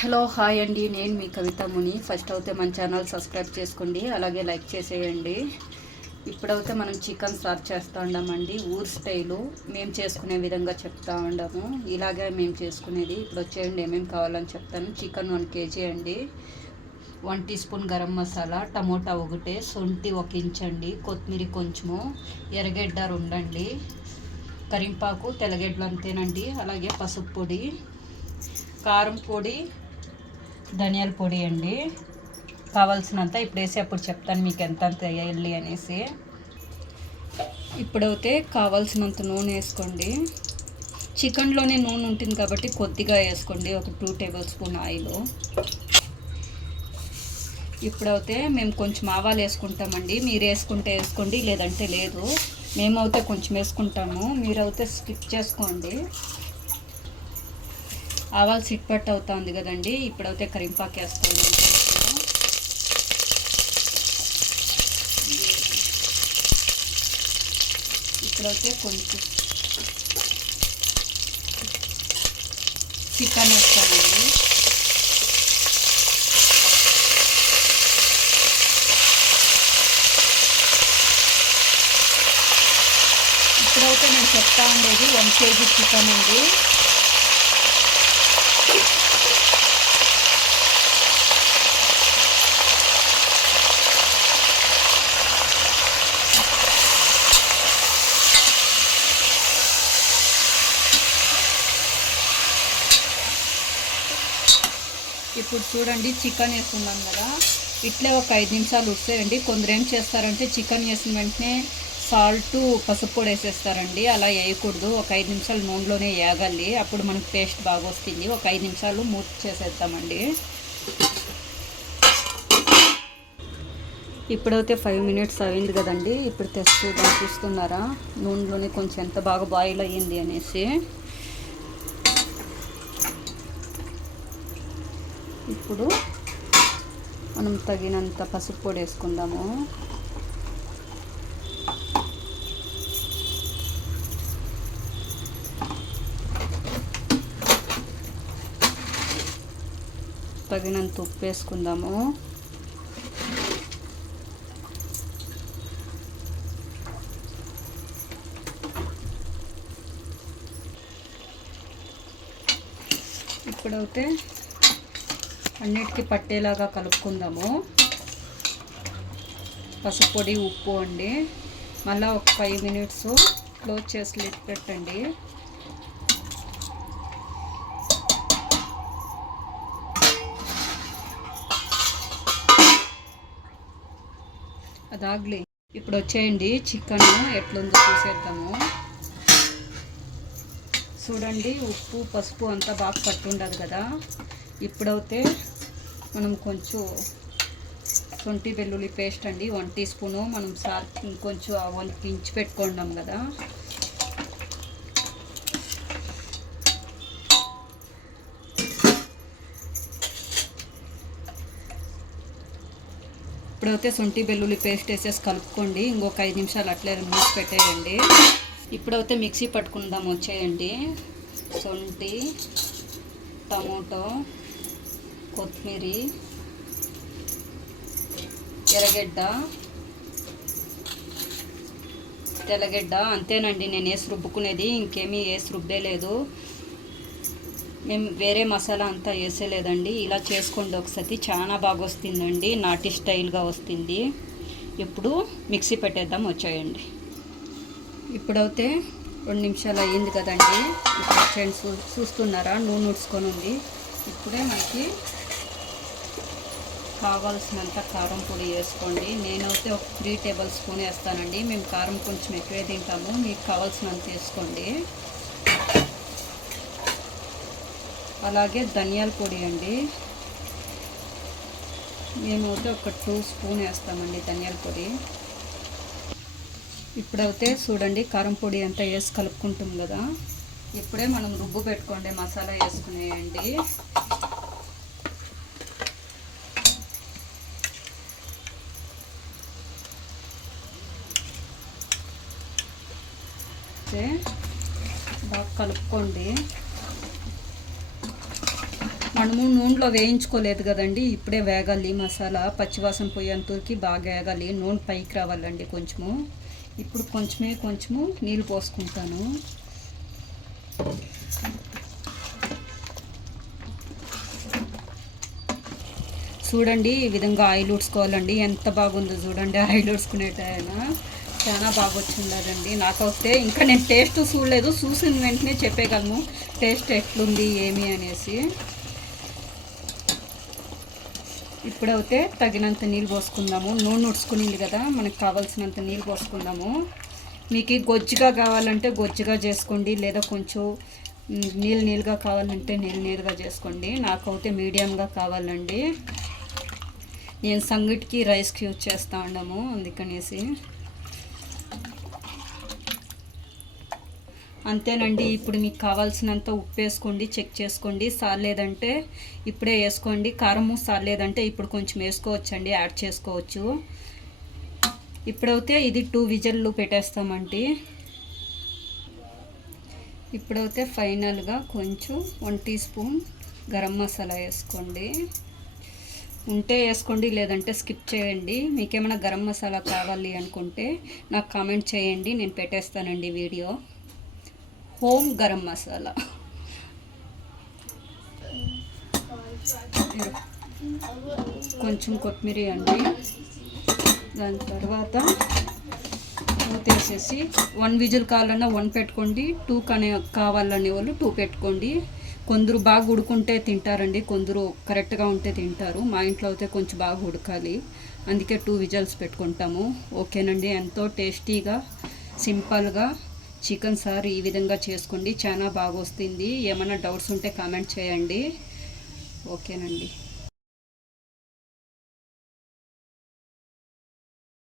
Hello hi అండి, నేను మీ కవిత ముని. First అయితే మన ఛానల్ సబ్స్క్రైబ్ చేసుకోండి, అలాగే లైక్ చేసేయండి. ఇప్పుడైతే మనం చికెన్ స్టార్ట్ చేస్తూ ఉన్నామండి. ఊరు స్టైలు మేము చేసుకునే విధంగా చెప్తా ఉన్నాము. ఇలాగే మేము చేసుకునేది. ఇప్పుడు వచ్చేయండి ఏమేమి కావాలని చెప్తాను. చికెన్ 1 kg అండి, 1 teaspoon garam masala, tomato 1, శొంఠి 1 ఇంచ్ అండి, కొత్తిమీర కొంచెము, ఎర్రగడ్డ 2 అండి, కరింపాకు, తెల్లగడ్డలు అంతేనండి, అలాగే పసుపు పొడి, కారం పొడి, ధనియాల పొడి అండి కావాల్సినంత. ఇప్పుడు వేసి అప్పుడు చెప్తాను మీకు ఎంత వేయాలి అనేసి. ఇప్పుడైతే కావాల్సినంత నూనె వేసుకోండి. చికెన్లోనే నూనె ఉంటుంది కాబట్టి కొద్దిగా వేసుకోండి, ఒక 2 టేబుల్ స్పూన్ ఆయిల్. ఇప్పుడైతే మేము కొంచెం ఆవాలు వేసుకుంటామండి. మీరు వేసుకుంటే వేసుకోండి, లేదంటే లేదు. మేమైతే కొంచెం వేసుకుంటాము, మీరైతే స్కిప్ చేసుకోండి. ఆవాలు సిట్పట్ అవుతుంది కదండి. ఇప్పుడైతే కరింపాకు వేస్తాను. ఇప్పుడైతే కొంచెం చికెన్ వేస్తానండి. ఇప్పుడైతే నేను చెప్తా ఉండేది 1 kg చికెన్ అండి. ఇప్పుడు చూడండి చికెన్ వేస్తున్నాం కదా, ఇట్లే ఒక 5 నిమిషాలు వస్తాయండి. కొందరు ఏం చేస్తారంటే చికెన్ వేసిన వెంటనే సాల్ట్, పసుపు పొడి వేసేస్తారండి. అలా వేయకూడదు. ఒక 5 నిమిషాలు నూనెలోనే వేగాలి, అప్పుడు మనకు టేస్ట్ బాగా వస్తుంది. ఒక 5 నిమిషాలు మూత చేసేద్దామండి. ఇప్పుడైతే 5 మినిట్స్ అయింది కదండి. ఇప్పుడు తెచ్చుదాం, చూస్తున్నారా నూనెలోనే కొంచెం ఎంత బాగా బాయిల్ అయ్యింది అనేసి. ఇప్పుడు మనం తగినంత పసుపు పొడి వేసుకుందాము. తగినంత ఉప్పు వేసుకుందాము. ఇప్పుడైతే అన్నిటికీ పట్టేలాగా కలుపుకుందాము. పసుపు పొడి, ఉప్పు అండి. మళ్ళీ ఒక 5 మినిట్స్ క్లోజ్ చేసి లిడ్ పెట్టండి. అదాగ్లి. ఇప్పుడు వచ్చేయండి చికెన్ ఎట్లుందో చూసేద్దాము. చూడండి ఉప్పు, పసుపు అంతా బాగా పట్టుండదు కదా. ఇప్పుడైతే మనం కొంచెం శొంఠి వెల్లుల్లి పేస్ట్ అండి 1 టీ స్పూను, మనం కొంచెం 1 ఇంచ్ పెట్టుకున్నాం కదా. ఇప్పుడైతే శొంఠి వెల్లుల్లి పేస్ట్ వేసేసి కలుపుకోండి. ఇంకొక 5 నిమిషాలు అట్లే మూసి పెట్టేయండి. ఇప్పుడైతే మిక్సీ పట్టుకుందాం. వచ్చేయండి శొంఠి, టమోటో, కొత్తిమీర, ఎర్రగడ్డ, తెల్లగడ్డ అంతేనండి నేను వేసి రుబ్బుకునేది. ఇంకేమీ వేసి రుబ్బే లేదు. మేము వేరే మసాలా అంతా వేసేలేదండి. ఇలా చేసుకోండి ఒకసారి, చాలా బాగా వస్తుందండి, నాటి స్టైల్గా వస్తుంది. ఇప్పుడు మిక్సీ పెట్టేద్దాం. వచ్చేయండి. ఇప్పుడైతే 2 నిమిషాలు అయ్యింది కదండి. ఇప్పుడు వచ్చేయండి, చూస్తున్నారా నూనె ఉడుచుకొని ఉంది. ఇప్పుడే మనకి కావాల్సినంత కారం పొడి వేసుకోండి. నేనైతే ఒక 3 టేబుల్ స్పూన్ వేస్తానండి. మేము కారం కొంచెం ఎక్కువే తింటాము, మీకు కావాల్సినంత వేసుకోండి. అలాగే ధనియాల పొడి అండి, మేమైతే ఒక 2 స్పూన్ వేస్తామండి ధనియాల పొడి. ఇప్పుడైతే చూడండి కారం పొడి అంతా వేసి కలుపుకుంటాం కదా. ఇప్పుడే మనం రుబ్బు పెట్టుకోండి మసాలా వేసుకునేయండి. బాగా కలుపుకోండి. మనము నూనెలో వేయించుకోలేదు కదండి, ఇప్పుడే వేగాలి మసాలా. పచ్చివాసన పోయేంతవరకు బాగా వేగాలి, నూనె పైకి రావాలండి కొంచెము. ఇప్పుడు కొంచెము నీళ్ళు పోసుకుంటాను. చూడండి ఈ విధంగా ఆయిల్ ఉడ్చుకోవాలండి. ఎంత బాగుందో చూడండి, ఆయిల్ ఉడ్చుకునేటైనా చాలా బాగా వచ్చిందండి. నాకైతే ఇంకా నేను టేస్ట్ చూడలేదు, చూసిన వెంటనే చెప్పగలను టేస్ట్ ఎట్లుంది ఏమి అనేసి. ఇప్పుడైతే తగినంత నీళ్ళు పోసుకుందాము. నూనె ఉడ్చుకునింది కదా, మనకు కావాల్సినంత నీళ్ళు పోసుకుందాము. మీకు గొజ్జుగా కావాలంటే గొజ్జుగా చేసుకోండి, లేదా కొంచెం నీళ్ళుగా కావాలంటే నీళ్ళుగా చేసుకోండి. నాకైతే మీడియంగా కావాలండి. నేను సంగటికి రైస్కి యూజ్ చేస్తూ ఉన్నాము, అందుకనేసి. అంతేనండి. ఇప్పుడు మీకు కావాల్సినంత ఉప్పు వేసుకోండి, చెక్ చేసుకోండి. సాలేదంటే ఇప్పుడే వేసుకోండి. కారము సాలేదంటే ఇప్పుడు కొంచెం వేసుకోవచ్చండి, యాడ్ చేసుకోవచ్చు. ఇప్పుడైతే ఇది 2 విజిల్లు పెట్టేస్తామండి. ఇప్పుడైతే ఫైనల్గా కొంచెం 1 టీ స్పూన్ గరం మసాలా వేసుకోండి. ఉంటే వేసుకోండి, లేదంటే స్కిప్ చేయండి. మీకేమైనా గరం మసాలా కావాలి అనుకుంటే నాకు కామెంట్ చేయండి, నేను పెట్టేస్తానండి వీడియో. హోమ్ గరం మసాలా. కొంచెం కొత్తిమీర అండి. దాని తర్వాత మూతేసేసి 1 విజిల్ కావాలన్నా 1 పెట్టుకోండి, 2 కావాలనే వాళ్ళు 2 పెట్టుకోండి. కొందరు బాగా ఉడుకుంటే తింటారండి, కొందరు కరెక్ట్గా ఉంటే తింటారు. మా ఇంట్లో అయితే కొంచెం బాగా ఉడకాలి, అందుకే 2 విజిల్స్ పెట్టుకుంటాము. ఓకేనండి. ఎంతో టేస్టీగా సింపుల్గా చికెన్ సార్ ఈ విధంగా చేసుకోండి, చాలా బాగా వస్తుంది. ఏమైనా డౌట్స్ ఉంటే కామెంట్ చేయండి. ఓకేనండి.